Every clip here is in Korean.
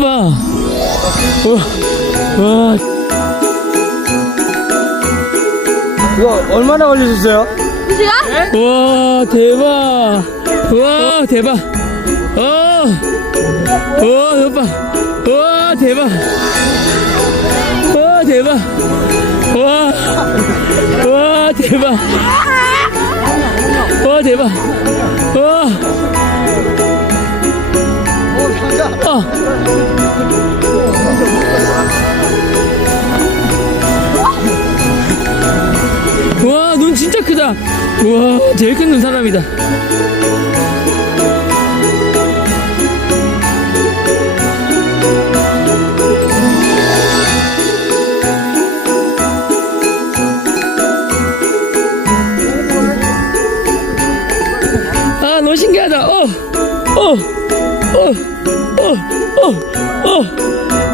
봐. 와. 이거 얼마나 걸리셨어요? 와, 대박. 와, 대박. 오빠. 와, 대박. 와, 대박. 와, 대박. 와, 대박. 와. 와, 눈 진짜 크다. 와, 제일 큰 눈 사람이다. 아, 너무 신기하다.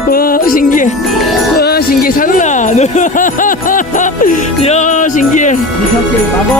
와, 신기해. 와, 신기해. 살라. 야, 신기해. 미쳤지, 마고.